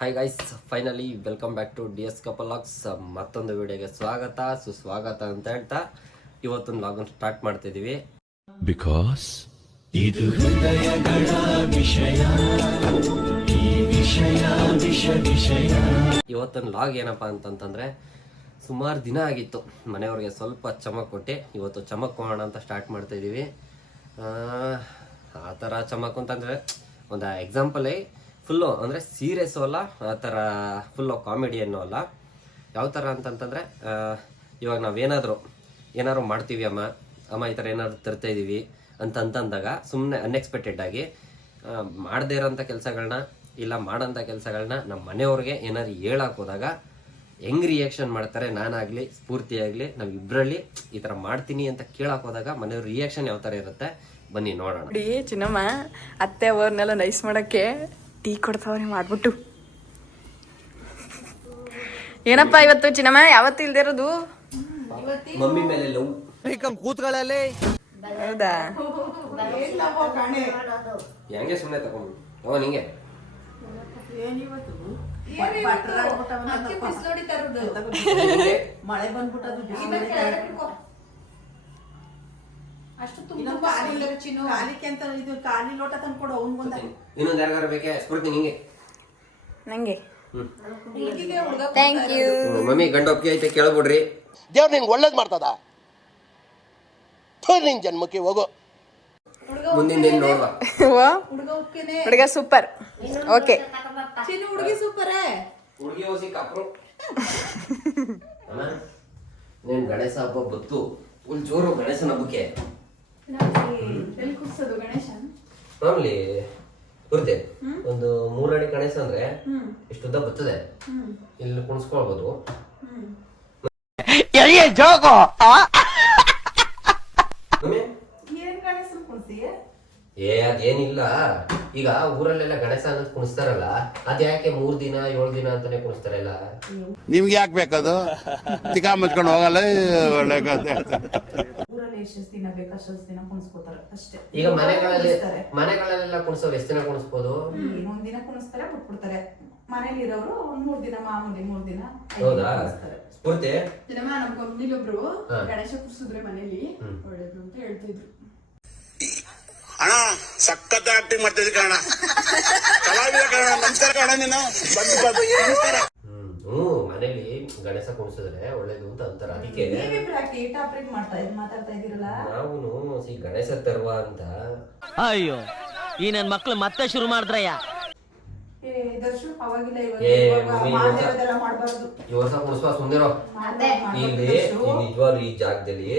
Hi guys finally welcome back to D S ಕಪಲಾಕ್ಸ್ ಮತ್ತೊಂದು ವಿಡಿಯೋಗೆ ಸ್ವಾಗತ ಸುಸ್ವಾಗತ ಅಂತ ಹೇಳ್ತಾ ಇವತ್ತೊಂದು ಲಾಗನ್ ಸ್ಟಾರ್ಟ್ ಮಾಡ್ತಿದ್ದೀವಿ. ಬಿಕಾಸ್ ಇದು ಹೃದಯಗಳ ವಿಷಯ ಇವತ್ತೊಂದು ಲಾಗ್ ಏನಪ್ಪ ಅಂತಂತಂದ್ರೆ ಸುಮಾರು ದಿನ ಆಗಿತ್ತು. ಮನೆಯವ್ರಿಗೆ ಸ್ವಲ್ಪ ಚಮಕ್ ಕೊಟ್ಟು. ಇವತ್ತು ಚಮಕ್ ಹೋಗೋಣ ಅಂತ ಸ್ಟಾರ್ಟ್ ಮಾಡ್ತಾ ಇದ್ದೀವಿ ಆ ಥರ ಚಮಕ್ ಅಂತಂದರೆ ಒಂದು ಎಕ್ಸಾಂಪಲೇ ಫುಲ್ಲು ಅಂದರೆ ಸೀರಿಯಸ್ಸು ಅಲ್ಲ, ಆ ಥರ ಫುಲ್ಲು ಕಾಮಿಡಿಯನ್ನು ಅಲ್ಲ. ಯಾವ ಥರ ಅಂತಂತಂದರೆ ಇವಾಗ ನಾವೇನಾದರೂ, ಏನಾದ್ರು ಮಾಡ್ತೀವಿ ಅಮ್ಮ ಅಮ್ಮ ಈ ಥರ ಏನಾದ್ರು ತರ್ತಾಯಿದ್ದೀವಿ ಅಂತಂತಂದಾಗ ಸುಮ್ಮನೆ ಅನ್ಎಕ್ಸ್ಪೆಕ್ಟೆಡ್ ಆಗಿ ಮಾಡದೇ ಇರೋಂಥ ಕೆಲಸಗಳನ್ನ ಇಲ್ಲ ಮಾಡೋಂಥ ಕೆಲಸಗಳನ್ನ ನಮ್ಮ ಮನೆಯವ್ರಿಗೆ ಏನಾದ್ರು ಹೇಳಕ್ಕೆ ಹೋದಾಗ ಹೆಂಗ್ ರಿಯಾಕ್ಷನ್ ಮಾಡ್ತಾರೆ ನಾನಾಗಲಿ, ಸ್ಫೂರ್ತಿಯಾಗಲಿ ನಾವು ಇಬ್ಬರಲ್ಲಿ ಈ ಥರ ಮಾಡ್ತೀನಿ ಅಂತ ಕೇಳೋಕ್ಕೋದಾಗ ಮನೆಯವ್ರ ರಿಯಾಕ್ಷನ್ ಯಾವ ಥರ ಇರುತ್ತೆ, ಬನ್ನಿ ನೋಡೋಣ. ನೋಡಿ, ಚಿನ್ನಮ್ಮ, ಅತ್ತೆ ಅವ್ರನ್ನೆಲ್ಲ ನೈಸ್ ಮಾಡಕ್ಕೆ ಟೀ ಕೊಡ್ತಾವ್ರಿ ಮಾಡ್ಬಿಟ್ಟು. ಏನಪ್ಪ ಇವತ್ತು ಚಿನ್ನಮ್ಮ? ಯಾವತ್ತು ಇಲ್ದೇ ಇರೋದು? ಮಮ್ಮಿ ಮೇಲೆ ಲವ್. ಹೌದಾ? ಹೆಂಗೆ ಸುಮ್ಮನೆ ತಗೊಂಡು? ಓ ನಿಂಗೆ. ನಿಂಗೆ? ಮಳೆ ಬಂದ್ಬಿಟ್ಟದು ಕಾಲಿಕೆ ಅಂತ ಇದು ಖಾಲಿ ಲೋಟ ತಂದ್ಕೊಡು ಅವ್ನ್ಗೊಂದ ಇನ್ನೊಂದು ಯಾರಿಗಾರ ಬೇಕೆ? ಸ್ಫೂರ್ತಿ ನಿಂಗೆ. ನಂಗೆ? ಥ್ಯಾಂಕ್ ಯು ಮಮ್ಮಿ ಗಂಡ ಒಪ್ಪಿಗೆ ಐತೆ ಕೇಳ್ಬಿಡ್ರಿ. ದೇವ್ರು ನಿಂಗೆ ಒಳ್ಳೇದು ಮಾಡ್ತದ? ನಿನ್ ಜನ್ಮಕ್ಕೆ ಹೋಗು. ಮುಂದಿನ ದಿನ ನೋಡುವ. ಹುಡುಗ ಉಕ್ಕಿನೇ ಹುಡುಗ ಸೂಪರ್ ಓಕೆ ಚಿನ್ನು ಹುಡುಗಿ ಸೂಪರೇ ಹುಡುಗಿ ಹೋಸಿ ಕಪ್ರು. ನೀನ್ ಗಣೇಶ ಹಬ್ಬ ಬತ್ತು. ಫುಲ್ ಜೋರು ಗಣೇಶನ ಹಬ್ಬಕ್ಕೆ. ಮಾಮೂಲಿ ಗುರ್ತೆ ಒಂದು ಮೂರಡಿ ಗಣೇಶ ಅಂದ್ರೆ ಇಷ್ಟುದ್ದ ಬರ್ತದೆ. ಇಲ್ಲಿ ಕುಣಿಸ್ಕೊಳ್ಬೋದು. ಏ ಅದೇನಿಲ್ಲ. ಈಗ ಊರಲ್ಲೆಲ್ಲ ಗಣೇಶ ಅನ್ನೋದು ಕುಣಿಸ್ತಾರಲ್ಲ ಅದ್ಯಾಕೆ ಮೂರ್ ದಿನ ಏಳು ದಿನ ಅಂತಾನೆ ಕುಣಿಸ್ತಾರಲ್ಲ ನಿಮ್ಗೆ ಯಾಕೆ ಬೇಕದು? ತಿಕಾ ಮುಚ್ಕೊಂಡು ಹೋಗಲ್ಲ ಒಳ್ಳೆ ಕಥೆ. ಊರಲ್ಲಿ ಎಷ್ಟು ದಿನ ಬೇಕು ಅಷ್ಟು. ದಿನ ಕುಣಿಸ್ಕೋತಾರೆ ಅಷ್ಟೇ ಈಗ ಮನೆಗಳಲ್ಲಿ ಕುಣಿಸ್ತಾರೆ. ಮನೆಗಳಲ್ಲೆಲ್ಲ ಕುಣಿಸೋರು ಎಷ್ಟು ದಿನ ಕುಣಿಸ್ಬೋದು? ಹ್ಮ್, ಒಂದ್ ದಿನ ಕುಣಿಸ್ತಾರೆ ಬಿಟ್ಬಿಡ್ತಾರೆ. ಮನೇಲಿ ಇರೋರು ಒಂದ್ ಮೂರ್ ದಿನ ಮಾಮೂಲಿ ಮೂರ್ ದಿನ ಐದ್ ದಿನ ಹೌದಾ ಕುಣಿಸ್ತಾರೆ. ಸ್ಫೂರ್ತಿ? ನಮ್ಮ ಕಂಪ್ನಿಲಿ ಒಬ್ರು ಹಾ. ಗಣೇಶ ಕೂರ್ಸಿದ್ರೆ ಮನೇಲಿ ಒಳ್ಳೇದು ಅಂತ ಹೇಳ್ತಿದ್ರು. ಅಣ್ಣ ಸಖತ್ ಆಕ್ಟಿಂಗ್ ಮಾಡ್ತಿದ್ದೆ ಕಣ ಕಲಾವಿದ ಕಣ ನಮಸ್ಕಾರ ಕಣ ನೀನು. ಬಂದು ಬಂದು. ನಮಸ್ಕಾರ. ಗಣೇಶ ಕುಣಿಸಿದ್ರೆ ಒಳ್ಳೇದು ಅಂತ ಅಂತಾರೆ. ಅದಕ್ಕೆ ನೀವಿಬ್ರು ಆಪರೇಟ್ ಮಾಡ್ತಾ ಇದ್ ಮಾತಾಡ್ತಾ ಇದೀರಲ್ಲ ನಾವು ಈ ಗಣೇಶ ತರುವ ಅಂತ. ಅಯ್ಯೋ ಈ ನನ್ ಮಕ್ಳು ಮತ್ತೆ ಶುರು ಮಾಡಿದ್ರಯ್ಯ. ಏ ಮಮ್ಮಿ, ಈ ವರ್ಷ ಸುಂದರ ಇಲ್ಲಿ. ಈ ನಿಜವಾಗ್ಲೂ ಈ ಜಾಗದಲ್ಲಿ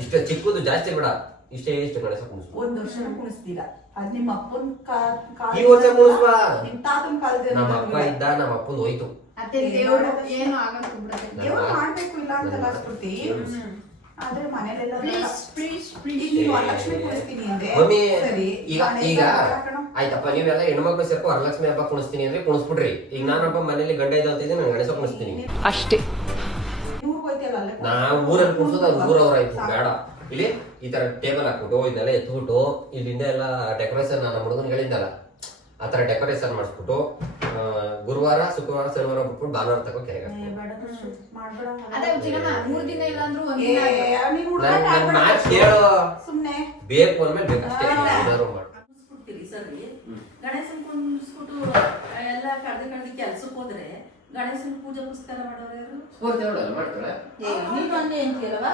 ಇಷ್ಟ ಚಿಕ್ಕದು ಜಾಸ್ತಿ ಬೇಡ. ಇಷ್ಟೇ ಇಷ್ಟು ಗಣೇಶ ಒಂದ್ ವರ್ಷ ಕುಣಿಸ್ತೀರ ಅದ್ ನಿಮ್ಮ ಅಪ್ಪನ್ ಈ ವರ್ಷ ನಮ್ಮ ಅಪ್ಪ ಇದ್ದ ನಮ್ಮ ಅಪ್ಪನ್ ಹೋಯ್ತು. ಅತ್ತೆ ದೇವ್ರು ಏನು ಆಗಲ್ಲ ಬಿಡತ್ತೆ ದೇವ್ರು ಮಾಡ್ಬೇಕು ಇಲ್ಲ ಅಂತ ಸ್ಫೂರ್ತಿ ಆದ್ರೆ ಮನೇಲೆಲ್ಲ ಪ್ಲೀಸ್ ಪ್ಲೀಸ್ ಪ್ಲೀಸ್ ಈಗ ನೀವು ವರಲಕ್ಷ್ಮಿ ಕುಣಿಸ್ತೀನಿ ಅಂದೆ ಮಮ್ಮಿ ಸರಿ ಈಗ ಈಗ. ಆಯ್ತಪ್ಪ ನೀವೆಲ್ಲ ಹೆಣ್ಮಕ್ಳು ಸೇರ್ಕೊ ವರಲಕ್ಷ್ಮಿ ಹಬ್ಬ ಕುಣಿಸ್ತೀನಿ ಅಂದ್ರೆ ಕುಣಿಸ್ಬಿಡ್ರಿ. ಈಗ ನಾನೊಬ್ಬ ಮನೇಲಿ ಗಂಡ ಇದೆ ಅಂತಿದ್ದೆ ನಾನು ಗಣೇಶ ಕುಣಿಸ್ತೀನಿ. ಅಷ್ಟೇ. ನಾ ಊರಲ್ಲಿ ಕುಣಿಸೋದು ಅದು ಊರವ್ರ ಆಯ್ತು ಬೇಡ. ಇಲ್ಲಿ ಈ ತರ ಟೇಬಲ್ ಹಾಕ್ಬಿಟ್ಟು ಇದೆಲ್ಲ ಎತ್ಬಿಟ್ಟು ಇಲ್ಲಿಂದ ಎಲ್ಲ ಡೆಕೋರೇಷನ್ ನಾನು ಹುಡುಗನ್ ಹೇಳಿದ್ದಲ್ಲ ಆ ತರ ಡೆಕೋರೇಷನ್ ಮಾಡಿಸ್ಬಿಟ್ಟು ಗುರುವಾರ ಶುಕ್ರವಾರ ಶನಿವಾರ ಬಿಟ್ಬಿಟ್ಟು ಭಾನುವಾರ ತಗೋ ಕೆರೆಗೆ ಸುಮ್ನೆ. ಬೇಕು ಅಂದ್ಮೇಲೆ ಬೇಕಷ್ಟೇ ಏನಾದ್ರು ಮಾಡು. ಕುಣಿಸ್ಬಿಡ್ತೀರಿ ಸರಿ? ಗಣೇಶನ್ ಕುಣಿಸ್ಬಿಟ್ಟು ಎಲ್ಲ ಕಡ್ದು ಕಡ್ದು ಕೆಲ್ಸಕ್ಕೆ ಹೋದ್ರೆ ಗಣೇಶನ್ ಪೂಜೆ ಪುಸ್ತಕ ಮಾಡೋರು ಯಾರು? ಮಾಡ್ತಾಳೆ. ನೀನು ಹಂಗೆ ಅಂತೀಯಲ್ವ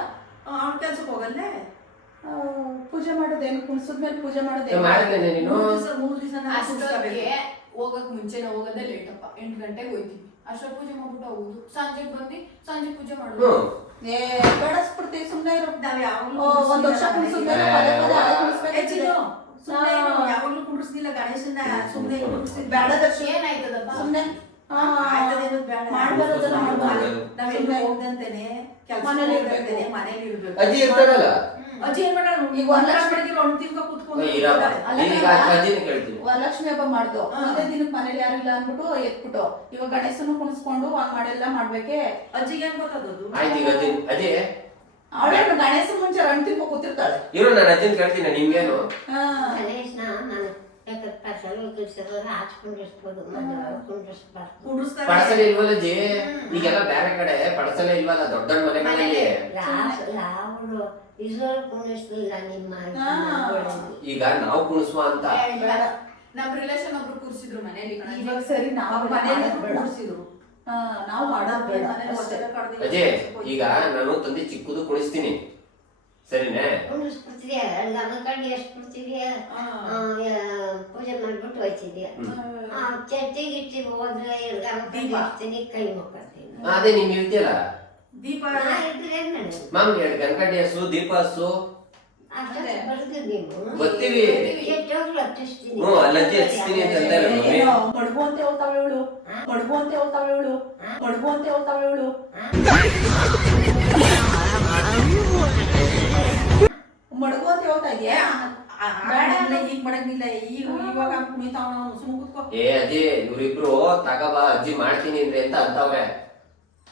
ಅವ್ನ ಕೆಲ್ಸಕ್ಕೆ ಹೋಗಲ್ಲೇ? ಪೂಜೆ ಮಾಡೋದೇನು? ಕುಣಿಸಿದ್ಮೇಲೆ ಪೂಜೆ ಮಾಡೋದೇನು? ಮಾಡಿದ್ದೇನೆ ನೀನು. ಮೂರ್ ದಿವ್ಸ ಮೂರ್ ದಿವಸ ಅಷ್ಟೊತ್ತಿಗೆ ಹೋಗಕ್ ಮುಂಚೆನೆ ಹೋಗೋದೇ ಲೇಟ್ ಅಪ್ಪ. ಎಂಟು ಗಂಟೆಗೆ ಹೋಯ್ತೀವಿ ಅಷ್ಟೋ ಪೂಜೆ ಮಾಡ್ಬಿಟ್ಟು ಹೋಗುದು. ಸಂಜೆ ಬಂದು ಸಂಜೆ ಪೂಜೆ ಮಾಡುದು. ಹ್ಮ್. ಏ ಬೆಳೆಸ್ಬಿಡ್ತೀವಿ ಸುಮ್ಮನೆ ಇರೋ. ನಾವ್ ಯಾವಾಗ್ಲೂ ಒಂದ್ ವರ್ಷ ಕುಣಿಸಿದ್ಮೇಲೆ ಪದೇ ಪದೇ. ಸುಮ್ನೆ ಹಾ. ಯಾವಾಗ್ಲೂ ಕುಂಡ್ರಿಸ್ಲಿಲ್ಲ ಗಣೇಶನ ಸುಮ್ನೆ. ಬೇಡ ದರ್ಶು. ಏನಾಯ್ತದಪ್ಪ? ಸುಮ್ನೆ. ಆ, ಆಯ್ತದೇನೋ ಬೇಡ. ಮಾಡ್ಬಾರ್ದನ್ನ ಮಾಡ್ಬಾರ್ದು. ನಾವೆಲ್ಲೂ. ಹೋಗ್ದಂತೆನೆ. ಕೆಲ್ಸಕ್ಕೆ ಮನೇಲಿ ಹೋಗ್ದಂತೆನೆ ಮನೇಲಿ ಇರ್ಬೇಕು. ಅಜ್ಜಿ ಇರ್ತಾಳಲ್ಲ ಅಜ್ಜಿ ಏನ್ ಮಾಡೋಣ ಈಗ ವರಲಕ್ಷ್ಮಿ ತಿನ್ಕೊ ಕೂತ್ಕೊಂಡು ಈಗ ಅಜ್ಜಿನ ಕೇಳ್ತೀನಿ. ವರಲಕ್ಷ್ಮಿ ಹಬ್ಬ ಮಾಡ್ದು. ಒಂದೇ ದಿನಕ್ಕೆ ಮನೇಲಿ ಯಾರು ಇಲ್ಲ ಅಂದ್ಬಿಟ್ಟು ಎತ್ಬಿಟ್ಟು. ಇವಾಗ ಗಣೇಶನು ಕುಣಿಸ್ಕೊಂಡು ಆ ಮಾಡೆಲ್ಲ ಮಾಡ್ಬೇಕೆ? ಅಜ್ಜಿಗೆ ಏನ್ ಗೊತ್ತದದು ಆಯ್ತು ಈಗ ಅಜ್ಜಿ ಅಜ್ಜಿ. ಅವಳೇನು ಗಣೇಶ ಮುಂಚೆ ರಣ್ ತಿನ್ಕೊ ಕೂತಿರ್ತಾಳೆ. ಇರೋ ನಾನು ಅಜ್ಜಿನ ಕೇಳ್ತೀನಿ ನಿಮ್ಗೇನು? ಹಾ. ಗಣೇಶ್ನ ನಾನು ಪಡಸಲೆ ಇಲ್ವಲ್ಲ ಜಿ ಈಗೆಲ್ಲ ಬೇರೆ ಕಡೆ ಪಡಸಲೇ ಇಲ್ವಲ್ಲ ದೊಡ್ಡ ದೊಡ್ಡ ನಿಮ್ಮ ಈಗ ನಾವು ಕುಣಿಸುವ ಅಂತ. ನಮ್ ರಿಲೇಷನ್ ಒಬ್ರು ಕೂರ್ಸಿದ್ರು ಮನೇಲಿ. ಇವಾಗ ಸರಿ ನಾವು ಮನೇಲಿ ಹಾ, ನಾವು ಅಜಯ್ ಈಗ ನಾನು ತಂದೆ ಚಿಕ್ಕದು ಕುಣಿಸ್ತೀನಿ. ಸರಿನೇ? ಪೂಜೆ ಮಾಡ್ಬಿಟ್ಟು ಹೋಯ್ತಿದ್ಯಾ ಚಟ್ಟಿ ಗಿಟ್ಟಿ ಹೋದ್ರೆ ಕೈ ಮುಕ್ಕತ್ತೀನಿ ಅದೇ ನೀನ್ ಹೇಳ್ತೀಯಲ್ಲ ದೀಪ? ಮಾಮ್ ಗಣಕಡ್ಡಿ ಹಸು ದೀಪ ಹಸು. ಅಷ್ಟೇ ಬರ್ತೀವಿ ನೀವು. ಬರ್ತೀವಿ. ಕೆಟ್ಟೋಗ್ಲು ಹತ್ತಿಸ್ತೀನಿ ಹ್ಞೂ ಅಲ್ಲಜ್ಜಿ ಹಚ್ತೀನಿ ಅಂತ ಹೇಳ್ತಾ ಇಲ್ಲ ಮಮ್ಮಿ. ಮಡ್ಗು ಅಂತ ಹೇಳ್ತಾವೆ ಇವಳು. ಮಡ್ಗು ಅಂತ ಹೇಳ್ತಾವೆ ಇವಳು. ಮಡ್ಗು ಅಂತ ಹೇಳ್ತಾವೆ ಇವಳು. ಮಡ್ಗು ಅಂತ ಹೇಳ್ತಾ ಇದೆಯಾ ಬೇಡ ಈಗ ಮಾಡಂಗಿಲ್ಲ. ಈಗ ಇವಾಗ ಕುಣಿತಾವ ನಾವು ಕೂತ್ಕೋ. ಏ ಅಜ್ಜಿ ಇವ್ರಿಬ್ರು ತಗಬಾ ಅಜ್ಜಿ ಮಾಡ್ತೀನಿ ಅಂದ್ರೆ ಅಂತ ಅಂತವ್ರೆ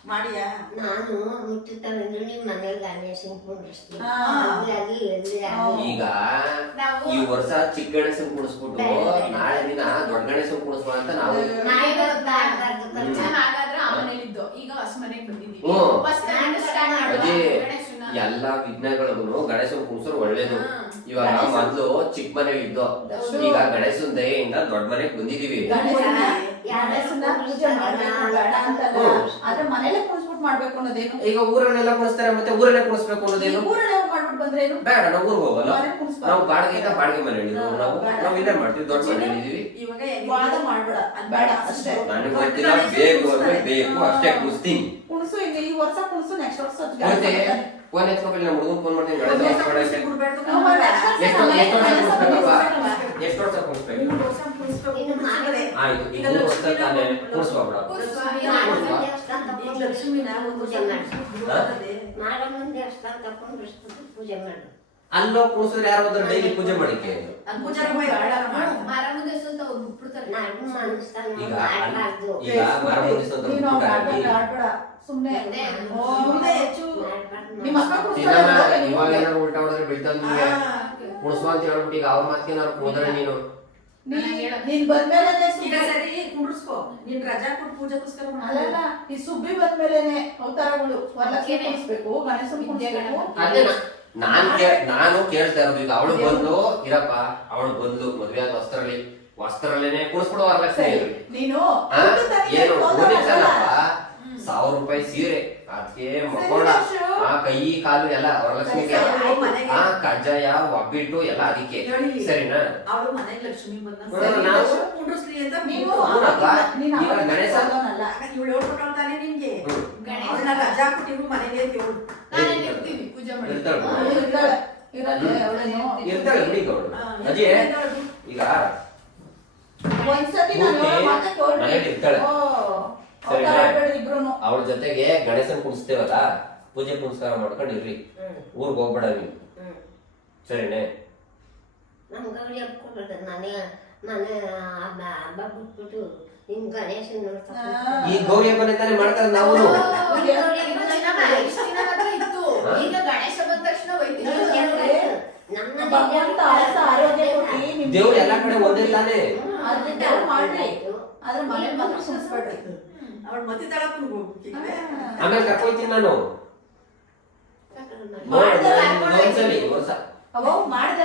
ಮಾಡಿಯಾ? ನಾನು ನಿಮ್ಮ ಗಣೇಶನ್ ಎಲ್ಲಿ ಈಗ ನಾವು ಈ ವರ್ಷ ಚಿಕ್ಕ ಗಣೇಶನ್ ಕುಡಿಸ್ಬಿಟ್ಟು ನಾಳೆ ದಿನ ದೊಡ್ಡ ಗಣೇಶನ್ ಕುಣಿಸ್ಬೋಣ ಅಂತ ನಾವು ಈಗ ಹೊಸ ಮನೆಗೆ ಬಂದಿದ್ದೀವಿ ಎಲ್ಲಾ ವಿಘ್ನಗಳಿಗೂ ಗಣೇಶನ್ ಕುಣಿಸೋರು ಒಳ್ಳೇದು. ಇವಾಗ ಮೊದ್ಲು ಚಿಕ್ಕ ಮನೆ ಇದ್ದೋ ಈಗ ಗಣೇಶನ್ ದಯೆಯಿಂದ ದೊಡ್ಡ ಮನೆಗೆ ಬಂದಿದೀವಿ ಆದ್ರೆ ಮನೇಲೆ ಕುಣಿಸ್ಬಿಟ್ಟು ಮಾಡ್ಬೇಕು ಅನ್ನೋದೇನು? ಈಗ ಊರಲ್ಲೆಲ್ಲ ಕುಣಿಸ್ತಾರೆ ಮತ್ತೆ ಊರಲ್ಲೇ ಕುಣಿಸ್ಬೇಕು ಅನ್ನೋದೇನು? ಮಾಡ್ಬಿಟ್ಟು ಮಾಡ್ಬಿಟ್ಟು ಬಂದ್ರೇನು? ಬೇಡ ನಾವು ಊರಿಗೆ ಹೋಗಲ್ಲ. ನಾವು ಬಾಡಿಗೆ ಬಾಡಿಗೆ ಮನೆ ನಾವು ನಾವು ಇಲ್ಲೇ ಮಾಡ್ತೀವಿ ದೊಡ್ಡ ಮನೆ ವಾದ ಮಾಡ್ಬೇಡ ಅದ್ ಬೇಡ ಅಷ್ಟೇ. ನನಗೆ ಗೊತ್ತಿಲ್ಲ ಬೇಕು ಅಂದ್ರೆ ಬೇಕು ಅಷ್ಟೇ ಕುಣಿಸ್ತೀನಿ ಕುಣಿಸು ಈಗ ಈ ವರ್ಷ ಕುಣಿಸು ನೆಕ್ಸ್ಟ್ ವರ್ಷ ಫೋನ್ ಎತ್ಕೊಬಿಲ್ಲ ನಮ್ಮ ಹುಡುಗನ್ ಫೋನ್ ಮಾಡ್ತೀನಿ ಗಣೇಶ ಎಷ್ಟು ಎಷ್ಟು ವರ್ಷ ಕುಣಿಸ್ಬೇಕು ಆಯ್ತು ಈಗ ಮೂರು ವರ್ಷ ತಾನೇ ಒಂದು ಅಲ್ಲೋ ಕುಣಿಸಿದ್ರೆ ಯಾರಾದ್ರೂ ಡೈಲಿ ಪೂಜೆ ಮಾಡಿಕೆ ಈಗ ಈಗ ಸುಮ್ನೆ ಮುಂದೆ ಹೆಚ್ಚು ನಿಮ್ಮ ಅಕ್ಕ ಇವಾಗ ಏನಾದ್ರು ಉಲ್ಟಾ ಹೊಡೆದ್ರೆ ಬೀಳ್ತಾನೆ ನಿಮಗೆ ಕುಣಿಸುವ ಅಂತ ಹೇಳ್ಬಿಟ್ಟು ಈಗ ಅವ್ರ ಮಾತಿಗೇನಾದ್ರು ಕುಣಿದ್ರೆ ನೀನು? ನೀನ್ ಬಂದ್ಮೇಲೆ ಈಗ ಸರಿ ಕುಡಿಸ್ಕೋ ನೀನ್ ರಜಾ ಕೊಟ್ಟು ಪೂಜೆ ಪುಸ್ತಕ ಅಲ್ಲಲ್ಲ ಈ ಸುಬ್ಬಿ ಬಂದ್ಮೇಲೆನೆ ಅವತಾರಗಳು ವರಲಕ್ಷ್ಮಿ ಕುಡಿಸ್ಬೇಕು ಗಣೇಶನ್ ಕುಣಿಸ್ಬೇಕು ಅದೇ ನಾನ್ ನಾನು ಕೇಳ್ತಾ ಇರೋದು ಈಗ ಅವಳು ಬಂದು ಇರಪ್ಪ ಅವಳು ಬಂದು ಮದ್ವೆ ಆದ ವಸ್ತ್ರಲಿ ವಸ್ತ್ರಲ್ಲೇನೆ ಕುಣಿಸ್ಬಿಡು ವರಲಕ್ಷ್ಮಿ. ನೀನು ಏನು ಹೋಗಲ್ಲ. ಓದಿಸಲ್ಲಪ್ಪ ಸಾವಿರ ರೂಪಾಯಿ ಸೀರೆ ಅದಕ್ಕೆ ಮಕ್ಕೋಣ ಆ ಕೈ ಕಾಲು ಎಲ್ಲ ವರಲಕ್ಷ್ಮಿ ಆ ಕಜ್ಜಾಯ ಒಬ್ಬಿಟ್ಟು ಎಲ್ಲ ಅದಕ್ಕೆ. ಸರಿನಾ? ಮನೆಗೆ ಲಕ್ಷ್ಮಿ ಕುಂಡ್ರಿಸ್ಲಿ ಅಂತ ನೀವು ಗಣೇಶ- ಇವಳು ಹೇಳ್ಕೊಟ್ಟಾಳ ರಜಾ ಕೊಟ್ಟಿರು ಮನೆಗೆ ಪೂಜೆ ಮಾಡಿ. ಇರ್ತಾಳೆ. ಬಿಡಿ. ಈಗ ಒಂದ್ಸತಿ ನಾನು ಪೂರ್ತಿ ಹೇಳೋ ಮಾತೇ ಕೇಳ್ರಿ. ಇರ್ತಾಳೆ. ಓ, ಸರಿನಾ? ಆಡ್ಬೇಡಿ ಅವಳ ಜೊತೆಗೆ ಗಣೇಶನ್ ಕುಡಿಸ್ತೇವಲ್ಲ ಪೂಜೆ ಪುನಸ್ಕಾರ ಮಾಡ್ಕೊಂಡು ಇರ್ರಿ ಊರ್ಗ್ ಹೋಗ್ಬೇಡ ನೀವು. ಸರಿನೇ? ನಮ್ ಗೌರಿ ಹಬ್ಕೊಬಿಡ್ದು ಮನೆ ಮನೆ ಹಬ್ಬ ಹಬ್ಬ ಬಿಟ್ಬಿಟ್ಟು ನಿಮ್ ಗಣೇಶನ್ ನೋಡ್ತಾ ಈ ಗೌರಿ ಹಬ್ಬನೇ ತಾನೇ ಮಾಡ್ತಾರೆ ನಾವು ಈಗ ಗಣೇಶ ಬಂದ ತಕ್ಷಣ ದೇವ್ರು ಎಲ್ಲಾ ಕಡೆ ಒಂದೇ ತಾನೇ ಆದ್ರೆ ಮನೆ ಮಾತ್ರ ಅವಳು ಮತಿ ತಳಪ್ಪನ್ ಹೋಗ್ಬೇಕು ಆಮೇಲೆ ಕರ್ಕೊಯ್ತೀನಿ ನಾನು. ಮಾಡ್ದೆ, ಒಂದ್ಸಲಿ ವರ್ಷ ಅವ ಮಾಡಿದ್ರೆ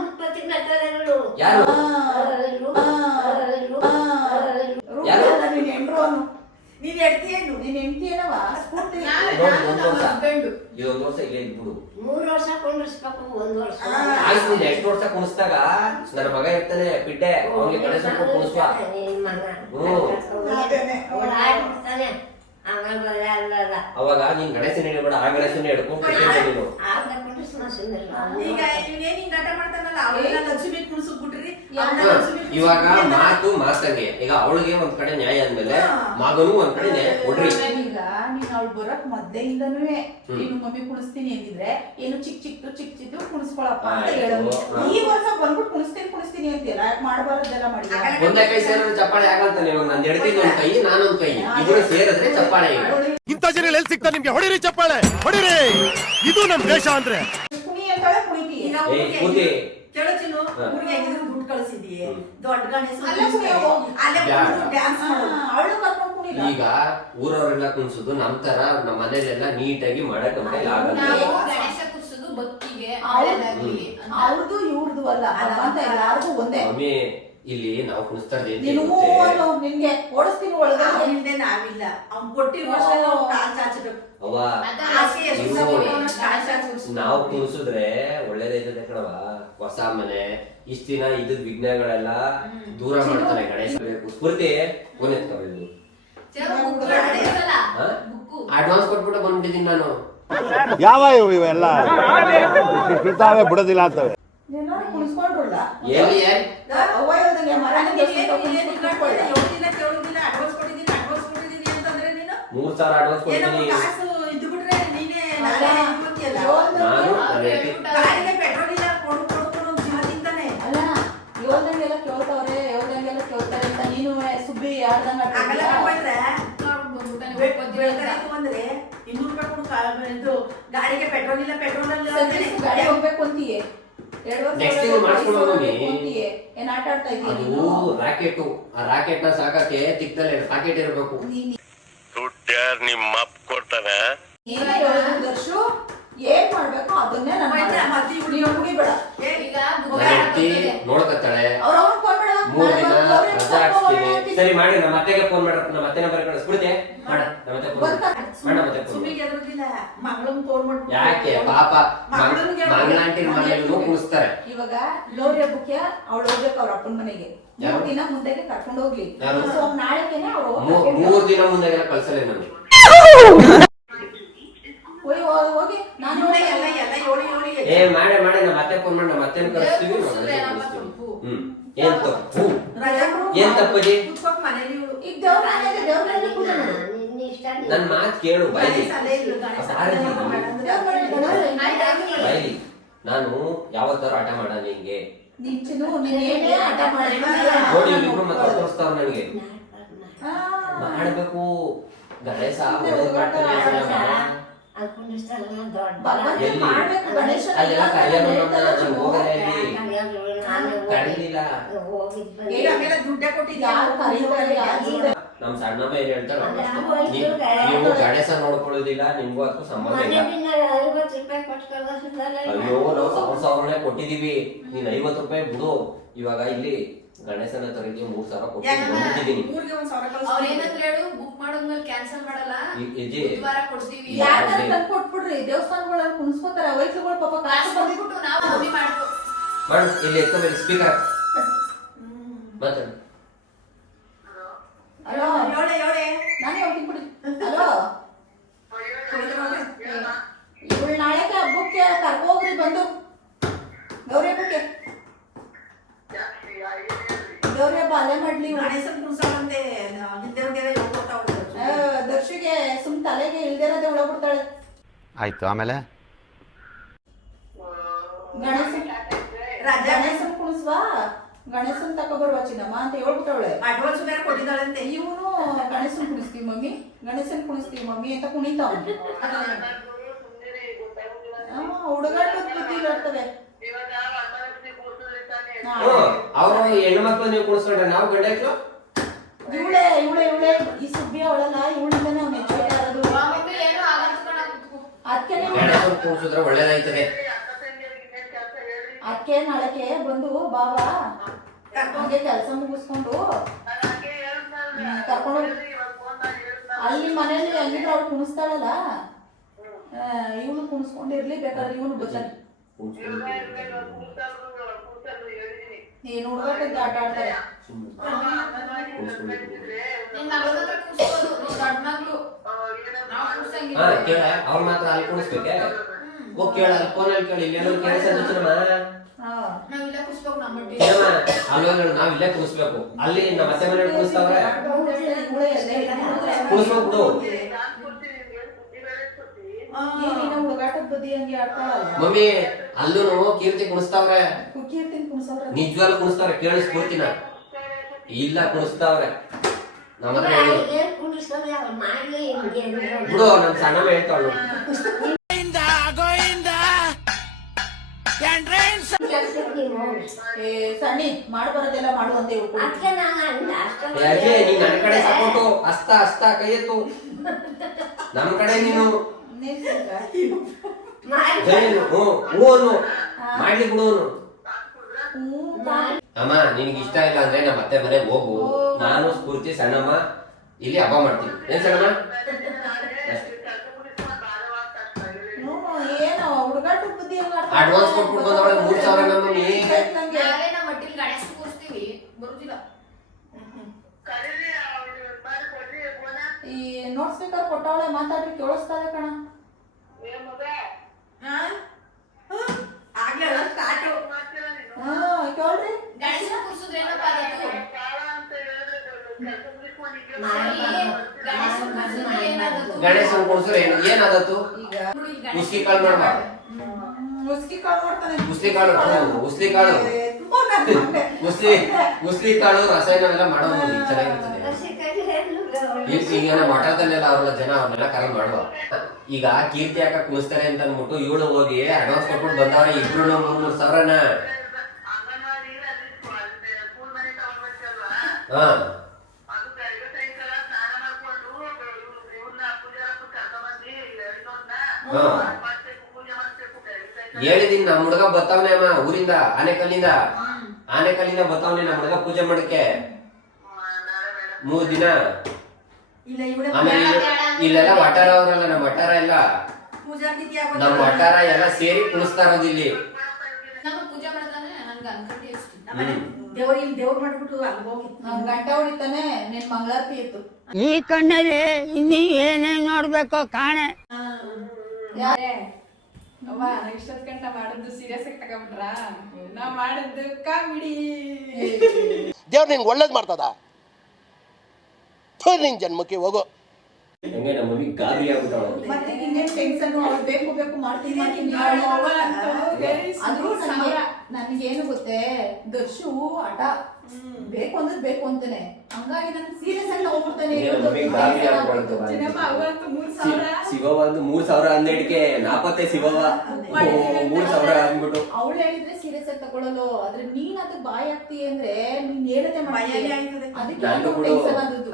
ಉತ್ಪತ್ತಿ ಮಾಡ್ತಾರೆಗಳು ಯಾರು? ಯಾರು? ನೀನ್ ಹೆಂಡ್ರು ಅನ್ನು ನೀನ್ ಎಡ್ತೀಯೇನು ನೀನ್ ಹೆಂಡತಿ ಏನವ. ಹಸ್ಬೆಂಡ್ ಇದೊಂದು ವರ್ಷ. ಇಲ್ಲೇ ಇದ್ಬಿಡು. ಮೂರ್ ವರ್ಷ ಕೊಂಡಿಸ್ಬೇಕು ಒಂದ್ ವರ್ಷ. ಆಯ್ತು ನೆಕ್ಸ್ಟ್ ವರ್ಷ ಕುಣಿಸ್ದಾಗ ನನ್ನ ಮಗ ಇರ್ತಾನೆ ಬಿಟ್ಟೆ ಅವ್ನಿಗೆ ಗಣೇಶ ಕುಣಿಸ್ವಾ ಅವಾಗ. ನೀನ್ ಗಣೇಶನ ಹಿಡಿಬೇಡ ಆ ಗಣೇಶನ ಹಿಡ್ಕೊಂಡು ನೀನು ಈಗ ನೀನ್ ಹಿಂಗ್ ಆಟ ಮಾಡ್ತಾನಲ್ಲ ಅವೆಲ್ಲ ಲಕ್ಷ್ಮಿ ಕುಣಿಸ್ಬಿಟ್ರಿ ಯಾರು? ಇವಾಗ ಮಾತು ಮಾತಂಗೆ. ಈಗ ಅವಳಿಗೆ ಒಂದ್ ಕಡೆ ನ್ಯಾಯ ಅಂದ್ಮೇಲೆ ಮಗನು ಒಂದ್ ಕಡೆ ನ್ಯಾಯ ಕೊಡ್ರಿ. ಈಗ ನೀನ್ ಅವ್ಳು ಬರಕ್ ಮದ್ದೆಯಿಂದನೂ ನೀನು ಮಮ್ಮಿ ಕುಣಿಸ್ತೀನಿ ಅಂದಿದ್ರೆ ಏನು ಚಿಕ್ಕ ಚಿಕ್ಕ ಚಿಕ್ಕ ಚಿಕ್ಕ ಕುಣಿಸ್ಕೊಳಪ್ಪ ಅಂತ. ಹೇಳೋದು ಈ ವರ್ಷ ಬಂದ್ಬಿಟ್ಟು ಕುಣಿಸ್ತೀನಿ ಕುಣಿಸ್ತೀನಿ ಅಂತೀರ ಯಾಕೆ ಮಾಡಬಾರದೆಲ್ಲ ಮಾಡಿ ಒಂದೇ ಕೈ ಸೇರಿದ್ರೆ ಚಪ್ಪಾಳೆ ಆಗಲ್ತಾನೆ ಇವಾಗ. ನಾನು ಎಡತಿದ್ ಒಂದ್ ಕೈ ನಾನೊಂದ್ ಕೈ. ಇಬ್ರು ಸೇರಿದ್ರೆ ಚಪ್ಪಾಳೆ ಇಂತ ಇಂಥ ಜನ ಎಲ್ಲಿ ಸಿಗ್ತಾರೆ ನಿಮ್ಗೆ? ಹೊಡಿರಿ ಚಪ್ಪಾಳೆ. ಹೊಡಿರಿ. ಇದು ನಮ್ ದೇಶ ಅಂದ್ರೆ. ಕುಣಿ ಅಂತಾಳೆ ಕುಣಿತೀಯ. ಈಗ ಏ ಅವ್ನಿಗೆ ಕೂತಿ ಕೇಳೋ ಚಿನ್ನು ಹಾ. ಊರಿಗೆ ಹೆಂಗಿದ್ರು ದುಡ್ಡು ಕಳ್ಸಿದೀಯ. ದೊಡ್ಡ ಗಣೇಶ ಅಲ್ಲೇ ಹೋಗಿ. ಅಲ್ಲೇ ಬ್ಯಾಡ. ಡ್ಯಾನ್ಸ್ ಮಾಡೋದು. ಅವಳು ಕರ್ಕೊಂಡು ಕುಣಿಲ್ಲ. ಈಗ ಊರವರೆಲ್ಲ ಕುಣಿಸೋದು ನಮ್ ತರ ನಮ್ಮ ಮನೇಲೆಲ್ಲ ನೀಟಾಗಿ ಮಾಡಕ್ ನಮ್ಮ ಕೈಲಿ ಆಗಲ್ಲ. ನಾವು ಗಣೇಶ ಕೂರ್ಸೋದು ಭಕ್ತಿಗೆ ಅವ್ರು- ಒಳ್ಳೇದಾಗ್ಲಿ ಅಂತ. ಅವ್ರದ್ದು ಇವ್ರದ್ದು ಅಲ್ಲ. ಭಗವಂತ ಎಲ್ಲಾರ್ಗೂ ಒಂದೇ. ಮಮ್ಮಿ ಇಲ್ಲಿ ನಾವು ಕುಣಿಸ್ತಾ ಇದ್ದೀವಿ ನೀನು ಹೂ ಅನ್ನು ನಿನ್ಗೆ ಓಡಿಸ್ತೀನಿ ಒಳಗೆ ಹಿಂದೆ ನಾವಿಲ್ಲ. ಅವ್ನ್ ಕೊಟ್ಟಿರೋ ವರ್ಷ ನಾವು ಕಾಲ್ ಚಾಚಬೇಕು. ಅವ್ವ ಅದ ಆಸೆ ಎಷ್ಟು ಇವ್ರು- ಸಲ ಅವ್ನ ಕಾಲ್ ಚಾಚಬೇಕು. ನಾವು ಕುಣಿಸಿದ್ರೆ ಒಳ್ಳೇದೈತದೆ ಕಣವ ಹೊಸ ಮನೆ ಇಷ್ಟ ದಿನ ಇದ್ದ ವಿಘ್ನಗಳೆಲ್ಲ ದೂರ ಮಾಡ್ತಾರೆ ಗಣೇಶ ಬೇಕು ಸ್ಫೂರ್ತಿ ಫೋನ್ ಎತ್ಕೋಬೇಕು. ಅಡ್ವಾನ್ಸ್ ಕೊಟ್ಬಿಟ್ಟು ಬಂದ್ಬಿಟ್ಟಿದ್ದೀನಿ ನಾನು ಯಾವ ಇವು ಇವೆಲ್ಲ ಬಿಡ್ತಾವೆ ಬಿಡೋದಿಲ್ಲ ಅಂತವೆ ಏನಾದ್ರು ಕುಣಿಸ್ಕೊಂಡ್ರಲ್ಲ ನಾನು ಏನ್ ಅವ್ವ ನೀನು ಸುಬ್ಬಿ ಯಾರ್ದಂಗ ಅಂದ್ರೆ ಇನ್ನೂರು ರೂಪಾಯಿ ಇದು ಗಾಡಿಗೆ ಪೆಟ್ರೋಲ್ ಇಲ್ಲ ಪೆಟ್ರೋಲ್ ಇಲ್ಲ ಗಾಡಿ ಹೋಗ್ಬೇಕು ಅಂತೀಯೆ? ಏನ್ ಆಟ ಆಡ್ತಾ ಇದೀಯ ರಾಕೆಟ್ ಆ ರಾಕೆಟ್ನ ಸಾಕಕ್ಕೆ ತಿಕ್ತಲೆ ರಾಕೆಟ್ ಇರಬೇಕು. ನೀನ್ ದುಡ್ಡು ನಿಮ್ಮ ಅಪ್ಪ ಕೊಡ್ತಾನೆ. ದರ್ಶು ಏನ್ ಮಾಡ್ಬೇಕು ಅದನ್ನೇ ಮತ್ತೆ. ಮತ್ತೆ ಈಗ ನನ್ನ ಹಾಕ್ತಿದೆ. ನೋಡ್ಕತ್ತಾಳೆ ಅವ್ರ ಮಾಡ ಮೂರ್ ದಿನ ರಜಾ ಹಾಕ್ಸ್ತೀನಿ ಸರಿ ಮಾಡಿ ನಮ್ಮ ಅತ್ತೆಗೆ ಫೋನ್ ಮಾಡ ನಮ್ಮ ಅತ್ತೆ ನಂಬರ್ ಕಳಿಸ್ಬಿಡ್ತೆ ಮಾಡ ನಮ್ಮ ಅತ್ತೆ ಫೋನ್ ಮಾಡ ಮತ್ತೆ ಫೋನ್ ಎದುರುದಿಲ್ಲ ಮಗಳನ್ನ ತೋರ್ಬಿಟ್ಟು ಯಾಕೆ ಪಾಪ ಮಂಗಳಾಂಟಿ ಮನೆಯಲ್ಲೂ ಕುಣಿಸ್ತಾರೆ ಇವಾಗ ಗೌರಿ ಹಬ್ಬಕ್ಕೆ ಅವಳು ಹೋಗ್ಬೇಕು ಅವ್ರ ಅಪ್ಪನ ಮನೆಗೆ? ಮೂರ್ ದಿನ ಮುಂದೆಗೆ ಕರ್ಕೊಂಡು ಹೋಗ್ಲಿ? ಸೊ ನಾಳೆಗೆನೆ ಅವ್ರು ಮೂ- ಮೂರ್ ದಿನ ಮುಂದೆಲ್ಲ ಕಳ್ಸಲ್ಲ ನಾನು ಹೋಗಿ ನಾನು ಎಲ್ಲ ಎಲ್ಲ ಏ ಮಾಡೇ ಮಾಡಿ ನಮ್ಮ ಅತ್ತೆ ಫೋನ್ ಮಾಡಿ ನಮ್ಮ ಅತ್ತೆನ ಕಳಿಸ್ತೀವಿ ನಮ್ಮ ಕೂರ್ಸಿದ್ರೆ ಅಣ್ಣನ್ನ ಏನಪ್ಪ ಕಳಿಸ್ತೀವಿ. ತಪ್ಪು? ಹ್ಮ್ ಏನ್ ತಪ್ಪು ರಜಾ ಕೊಡು. ಏನ್ ತಪ್ಪಜಿ ಕುತ್ಕೊಂಡ್ ಮನೇಲಿ ಇವ್ಳು. ಈಗ ದೇವ್ರ ಮನೆಗೆ ದೇವ್ರ ಮನೆಗೆ ಕೂತ್ಕೊಳ್ಳು. ನಿನ್ನ ಇಷ್ಟ ನೀನು. ನನ್ ಮಾತ್ ಕೇಳು ಬಾಯ್ಲಿ ಗಣೇಶ ಅಲ್ಲೇ ಇರ್ಲಿ, ಗಣೇಶ ಬಾರಲಿ. ಅಲ್ಲೇ ಬೇಡ ಅಂದ್ರೆ ದೇವ್ರ ಮನೆಗೆ ಕೂತ್ಕೊಳ್ಳು. ಆಯ್ತು, ಆಯ್ತು. ಬಾಯ್ಲಿ ನಾನು ಯಾವತ್ತಾರು ಆಟ ಮಾಡಲ್ಲ ಹಿಂಗೆ ನಿನ್ ಚಿನ್ನು ನೀನ್ ಏನೇ ಆಟ ಮಾಡಿದ್ರು ನೋಡಿ ಇಬ್ರು ಮತ್ತೆ ತೋರಿಸ್ತಾವ ನನಗೆ ಆ, ಮಾಡ್ಬೇಕು ಬೈಲಿ. ಬೈಲಿ. ನಾನು ಯಾವತ್ತಾರು ಆಟ ಮಾಡ ನಿಂಗೆ? ನೋಡಿ ಕುಂಡಿಸ್ತಾರಲ್ಲ ಮತ್ತೆ ತೋರಿಸ್ತಾರ ನನಗೆ. ಮಾಡ್ಬೇಕು. ಗಣೇಶ ಅಲ್ಲೆಲ್ಲ ನಾನು. ಹೋಗಲ್ಲ ಇಲ್ಲಿ ಆಮೇಲೆ ದುಡ್ಡೇ ಕೊಟ್ಟಿದ್ಯಾ? ನಮ್ ಸಣ್ಣಮ್ಮ ಏನ್ ಹೇಳ್ತಾರೆ ನೀವು ಗಣೇಶ ನೋಡ್ಕೊಳ್ಳೋದಿಲ್ಲ ನಿಮ್ಗೂ ಅದಕ್ಕೂ ಸಂಬಂಧ ಇಲ್ಲ. ಅಯ್ಯೋ ನಾವು ಸಾವಿರ ಸಾವಿರನೇ ಕೊಟ್ಟಿದೀವಿ ನೀನ್ ಐವತ್ತು ರೂಪಾಯಿ ಬಿಡು. ಇವಾಗ ಇಲ್ಲಿ ಗಣೇಶನ ತರಕ್ಕೆ ಮೂರ್ ಸಾವಿರ ಕೊಟ್ಟಿದ್ದೀನಿ ಸಾವಿರ ಬುಕ್ ಮಾಡೋದ್ಮೇಲೆ ಕ್ಯಾನ್ಸಲ್ ಮಾಡಲ್ಲ. ಕೊಟ್ಬಿಡ್ರಿ ದೇವಸ್ಥಾನಗಳಲ್ಲಿ ಕುಣಿಸ್ಕೋತಾರೆ ಪಾಪ ಕಾಸು ಬಂದ್ಬಿಟ್ಟು ನಾವು ಮಾಡು ಇಲ್ಲಿ ಎತ್ತ ಸ್ಪೀಕರ್ ಮಾತಾಡು ಅಲೋ ಏಳೆ, ಏಳೆ. ನಾನೇ ಹೇಳ್ತೀನಿ ಬಿಡಿ ಅಲೋ ಇವಳು ನಾಳೆಗೆ ಹಬ್ಬಕ್ಕೆ ಕರ್ಕೋಗ್ರಿ ಬಂದು. ಗೌರಿ ಹಬ್ಬಕ್ಕೆ ಗೌರಿ ಹಬ್ಬ ಅಲ್ಲೇ ಮಾಡ್ಲಿ ಇವ್ಳು. ಗಣೇಶನ್ ಕುಣ್ಸೋಳಂತೆ ಹಿಂದೆ ಮುಂದೆ ಹೇಳ್ಕೊಡ್ತಾವ್ಳು. ಆ, ದರ್ಶಿಗೆ ಸುಮ್ ತಲೆಗೆ ಇಲ್ದಿರೋದೇ ಒಳಗ್ಬಿಡ್ತಾಳೆ. ಆಯ್ತು ಆಮೇಲೆ? ಗಣೇಶನ್ ರಾಜ ಗಣೇಶನ್ ಕುಣಿಸ್ವಾ? ಗಣೇಶನ್ ತಗೊಬರುವ ಚಿನ್ನಮ್ಮ ಅಂತ ಹೇಳ್ಬಿಟ್ಟವಳೆ. ಅಡ್ವಾನ್ಸ್ ಬೇರೆ ಕೊಟ್ಟಿದ್ದಾಳಂತೆ. ಇವನು ಗಣೇಶನ್ ಕುಣಿಸ್ತೀವಿ ಮಮ್ಮಿ. ಗಣೇಶನ್ ಕುಣಿಸ್ತೀವಿ ಮಮ್ಮಿ ಅಂತ ಕುಣಿತಾವ. ಹುಡುಗಾಟ ಬುದ್ಧಿ ಇರ್ತವೆ ಹ್ಮ್ ಅವ್ರು ಹೆಣ್ಣು ಮಕ್ಳು ನೀವು ಕುಣಿಸ್ಕೊಂಡ್ರೆ ನಾವು ಗಂಡ ಹೆಕ್ಳು ಇವಳೆ ಇವಳೆ ಇವಳೆ. ಈ ಸುಬ್ಬಿ ಅವಳಲ್ಲ ಇವಳಿಂದನೇ ಅವ್ನು ಅದಕ್ಕೆ ಕುಣಿಸಿದ್ರೆ ಒಳ್ಳೇದಾಯ್ತದೆ. ಅದಕ್ಕೆ ನಾಳೆಗೆ ಬಂದು ಬಾಬಾ ಹಂಗೆ ಕೆಲಸ ಮುಗಿಸ್ಕೊಂಡು ಕರ್ಕೊಂಡು ಅಲ್ಲಿ ಮನೇಲಿ ಹೆಂಗಿದ್ರು ಅವ್ಳು ಕುಣಿಸ್ತಾಳಲ್ಲ? ಇವನು ಕುಣಿಸ್ಕೊಂಡಿರ್ಲಿ ಬೇಕಾದ್ರೆ ಇವನು ಬರ್ತಾನೆ ನೀನು ಹುಡುಗಾಟದ ಆಟ ಆಡ್ತಾರೆ. ಅವ್ರು ಅವ್ರ ಮಾತ್ರ ಅಲ್ಲಿ ಕುಣಿಸ್ಬೇಕೆ? ಹೋಗ್ ಕೇಳ ಅಲ್ಲಿ ಫೋನಲ್ಲಿ ಕೇಳಿ ಇಲ್ಲಿ ಏನೋ ಕೆಲಸ ನಾವ್ ಇಲ್ಲ ನಮ್ಮ ನಾವ್ ಇಲ್ಲೇ ಕೂಸ್ಬೇಕು ಅಲ್ಲಿ ನಮ್ಮ ಅತ್ತೆ ಮನೆ ಕೂಸ್ತಾವ್ರೆ ಆಡ್ತಾಳಲ್ಲ ಮಮ್ಮಿ ಅಲ್ಲೂ ಕೀರ್ತಿ ಕುಣಿಸ್ತಾವ್ರೆ ನಿಜವಾಗ್ಲೂ ಕುಣಿಸ್ತಾವ್ರೆ ಕೇಳಿಸ್ಕೊಡ್ತೀನ ಇಲ್ಲ ಕುಣಿಸ್ತಾವ್ರೆ ನಮ್ಮ. ಬಿಡು ನಮ್ ಸಣ್ಣ ಹೇಳ್ತಾಳು ಕೆಲ್ಸಕ್ಕೆ ನೀವು ಏ ಸಣ್ಣಿ ಮಾಡ್ಬಾರದೆಲ್ಲ ಮಾಡುವಂತೆ ಹೇಳ್ಕೊಡು. ಅದಕ್ಕೆ ನಾನು ಅಂದ ಅಷ್ಟೊಂದು ಯಾಕೆ ನೀ ನನ್ನ ಕಡೆ ಸಪೋರ್ಟು. ಅಸ್ತ ಅಸ್ತ ಕೈ ಎತ್ತು ನಮ್ಮ ಕಡೆ ನೀನು. ಹ್ಞೂ ಮಾಡ್ಲಿ ಅಮ್ಮ ನಿನಗೆ ಇಷ್ಟ ಇಲ್ಲ ಅಂದ್ರೆ ನಮ್ಮ ಮತ್ತೆ ಮನೆಗೆ ಹೋಗು. ನಾನು ಸ್ಫೂರ್ತಿ ಸಣ್ಣಮ್ಮ ಇಲ್ಲಿ ಹಬ್ಬ ಮಾಡ್ತೀನಿ. ಏನ್ ಸಣ್ಣಮ್ಮ? ಅಡ್ವಾನ್ಸ್ ಕೊಟ್ಬಿಟ್ಟು ಬಂದವಳೆ ಮೂರ್ ಸಾವಿರ ನಮ್ಮ ನೀ ನಂಗೆ ನಾವೇ ನಮ್ಮ ಮಟ್ಟಿಗೆ ಕೂರಿಸ್ತೀವಿ. ಬರುದಿಲ್ಲ. ಈ ನೋಟ್ ಸ್ಪೀಕರ್ ಕೊಟ್ಟವಳೆ ಮಾತಾಡ್ರಿ ಕೇಳಿಸ್ತಾರೆ ಕಣ. ಆಗ್ಲೇ ಹಾ ಕೇಳ್ರಿ. ಕೂರ್ಸುದ್ರೇನಪ್ಪ ಗಣೇಶನ್ ಕೊಡ್ಸ್ರೆ ಏನು ಏನಾದತ್ತು ಈಗ ಕಾಲ್ ಗಣೇಶ ಮುಸ್ಲಿ ಕಾಳು ಮಾಡ್ತಾನೆ. ಮುಸ್ಲಿ ಕಾಳು ಮುಸ್ಲಿ. ಮುಸ್ಲಿ ಮುಸ್ಲಿ ರಸಾಯನ ಎಲ್ಲ ಮಾಡೋದು ಚೆನ್ನಾಗಿರ್ತದೆ. ಈಗ ಮಠದಲ್ಲೆಲ್ಲ ಅವ್ರಲ್ಲ ಜನ ಅವ್ರನ್ನೆಲ್ಲ ಕರೆ ಮಾಡುವ. ಈಗ ಕೀರ್ತಿ ಹಾಕ ಕೂಸ್ತಾರೆ ಅಂತ ಅಂದ್ಬಿಟ್ಟು ಇವಳು ಹೋಗಿ ಅಡ್ವಾನ್ಸ್ ಕೊಟ್ಬಿಟ್ಟು ಬಂದವ್ರೆ ಇಬ್ರು ಮೂರ್ ಮೂರ್ ಸಾವಿರನ ಹಾ. ಹಾ. ಹೇಳಿದೀನಿ ನಮ್ಮ ಹುಡುಗ ಬರ್ತಾವನೆ ಅಮ್ಮ ಊರಿಂದ ಆನೆಕಲ್ಲಿಂದ. ಆನೆಕಲ್ಲಿಂದ ಬರ್ತಾವನೆ ನಮ್ಮ ಹುಡುಗ ಪೂಜೆ ಮಾಡಕ್ಕೆ. ಮೂರ್ ದಿನ. ಆಮೇಲೆ ಇಲ್ಲೆಲ್ಲ ವಟಾರ ಅವರಲ್ಲ ನಮ್ಮ ವಟಾರ ಎಲ್ಲ. ನಮ್ಮ ವಟಾರ ಎಲ್ಲ ಸೇರಿ ಕುಣಿಸ್ತಾರ ಇಲ್ಲಿ. ನಮ್ಮ ಪೂಜೆ ಮಾಡ್ತಾನೆ ನನ್ಗೆ ಅನ್ಕೊಂಡೆ ಇಷ್ಟು ಇಲ್ಲಿ ದೇವ್ರ ಮಾಡ್ಬಿಟ್ಟು ಅಲ್ಲಿ ಹೋಗಿ ನನ್ ಗಂಟೆ ಹೊಡಿತಾನೆ ನಿನ್ ಮಂಗಳಾರತಿ ಇತ್ತು. ಈ ಕಣ್ಣಲ್ಲಿ ಇನ್ನೀ ಏನೇನ್ ನೋಡ್ಬೇಕೋ ಕಾಣೆ. ಅವ್ವ ನಾ ಇಷ್ಟೊತ್ತು ಗಂಟ ಮಾಡಿದ್ದು ಸೀರಿಯಸ್ ಆಗಿ ತಗೊಂಡ್ರ? ನಾ ಮಾಡಿದ್ದು ಕಾಮಿಡಿ ದೇವ್ರು ನಿಂಗೆ ಒಳ್ಳೇದು ಮಾಡ್ತದ? ಥು, ನಿನ್ ಜನ್ಮಕ್ಕೆ ಹೋಗು. ಹೆಂಗೆ ನಮ್ಮ ಮಮ್ಮಿ ಗಾಬರಿ ಆಗ್ಬಿಟ್ಟವಳು ಮತ್ತೆ ಇನ್ನೇನ್ ಟೆನ್ಷನ್ ಅವ್ಳು ಬೇಕು ಬೇಕು ಮಾಡ್ತೀನಿ ಮಾಡ್ತೀನಿ ಹೇಳು. ಆದ್ರೂ ನನಗೆ ನನಗೇನು ಗೊತ್ತೇ ದರ್ಶು ಹಠ ಬೇಕು ಅಂದ್ರೆ ಬೇಕು ಅಂತಾನೆ. ಹಂಗಾಗಿ ನಾನು ಸೀರಿಯಸ್ ಆಗಿ ಹೋಗ್ಬಿಡ್ತಾನೆ ಶಿವವ ಒಂದು ಮೂರ್ ಸಾವಿರ ಹನ್ನೆರಡಕ್ಕೆ ನಾಪತ್ತೆ ಶಿವವ. ಓ, ಮೂರ್ ಸಾವಿರ ಅಂದ್ಬಿಟ್ಟು ಅವಳು ಹೇಳಿದ್ರೆ ಸೀರಿಯಸ್ ಆಗಿ ತಗೊಳ್ಳಲು ಆದ್ರೆ ನೀನ್ ಅದಕ್ಕೆ ಬಾಯ್ ಆಗ್ತೀಯ ಅಂದ್ರೆ ನೀನ್ ಆಯ್ತದೆ. ಅದಕ್ಕೆ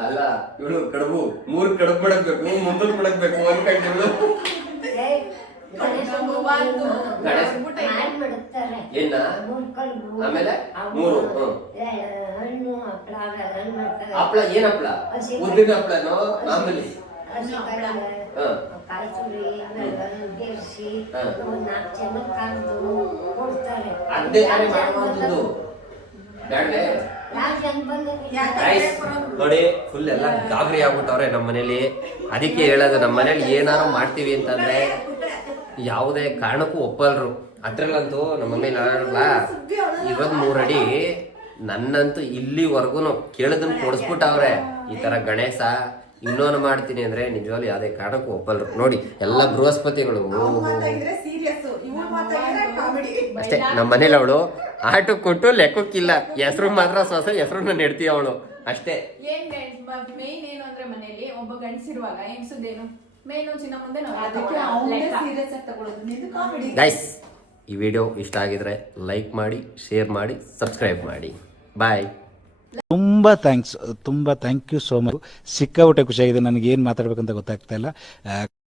ಅಲ್ಲ ಇವಳು ಕಡುಬು. ಮೂರ್ ಕಡುಬು ಬಿಡಕ್ಬೇಕು ಮುಂದಕ್ ಬಿಡಕ್ಬೇಕು ಅನ್ಕೊಂಡಿವ್ಳು ಗಣೇಶ ಆಮೇಲೆ? ಮೂರು ಹಪ್ಳ ಏನ್ ಹಪ್ಳ? ಉದ್ದಿನ ಹಪ್ಳನೋ? ಮಾಮೂಲಿ ಅದೇ ತಾನೇ ಮಾಡುವಂಥದ್ದು ನೋಡಿ ಫುಲ್ ಎಲ್ಲ ಗಾಬರಿ ಆಗ್ಬಿಟ್ಟವ್ರೆ ನಮ್ಮ ಮನೇಲಿ ಅದಕ್ಕೆ ಹೇಳೋದು ನಮ್ಮ ಮನೇಲಿ ಏನಾರು ಮಾಡ್ತೀವಿ ಅಂತಂದ್ರೆ ಯಾವುದೇ ಕಾರಣಕ್ಕೂ ಒಪ್ಪಲ್ರು. ಅದ್ರಲ್ಲಂತೂ ನಮ್ಮ ಮಮ್ಮಿ ನಾನಲ್ಲ ಇರೋದ್ ಮೂರಡಿ ನನ್ನಂತೂ ಇಲ್ಲಿವರೆಗೂ ಕೇಳದನ್ನ ಕೊಡಿಸ್ಬಿಟ್ಟವ್ರೆ. ಈ ತರ ಗಣೇಶ ಇನ್ನೊಂದು ಮಾಡ್ತೀನಿ ಅಂದ್ರೆ ನಿಜವಾಗ್ಲೂ ಯಾವುದೇ ಕಾರಣಕ್ಕೂ ಒಪ್ಪಲ್ರು. ನೋಡಿ ಎಲ್ಲ ಬೃಹಸ್ಪತಿಗಳು. ಅಷ್ಟೇ ನಮ್ಮ ಮನೇಲಿ ಅವಳು ಆಟು ಕೊಟ್ಟು ಲೆಕ್ಕಕ್ಕಿಲ್ಲ. ಹೆಸರು ಮಾತ್ರ ಸೊಸೆ ಹೆಸರು ನೆಡ್ತೀಯ ಅವಳು. ಅಷ್ಟೇ. ಏನ್ ಮೇನ್ ಏನು ಅಂದ್ರೆ ಮನೆಯಲ್ಲಿ ಒಬ್ಬ ಗಂಡಸಿರುವಾಗ ಹೆಂಗ್ಸದೇನು ಮೇನು ಚಿನ್ನ ಮುಂದೆ ಅದಕ್ಕೆ ಅವನೇ ಸೀರಿಯಸ್ ಆಗಿ ತಗೊಳ್ಳೋದು. ನಿಂದು ಕಾಮಿಡಿ ಗೈಸ್ ಈ ವಿಡಿಯೋ ಇಷ್ಟ ಆಗಿದ್ರೆ ಲೈಕ್ ಮಾಡಿ ಶೇರ್ ಮಾಡಿ ಸಬ್ಸ್ಕ್ರೈಬ್ ಮಾಡಿ. ಬಾಯ್ ತುಂಬ ಥ್ಯಾಂಕ್ಸ್ ತುಂಬ ಥ್ಯಾಂಕ್ ಯು ಸೋ ಮಚ್ ಸಿಕ್ಕಾಪಟ್ಟೆ ಖುಷಿಯಾಗಿದೆ. ನನಗೆ ಏನು ಮಾತಾಡ್ಬೇಕಂತ ಗೊತ್ತಾಗ್ತಾ ಇಲ್ಲ.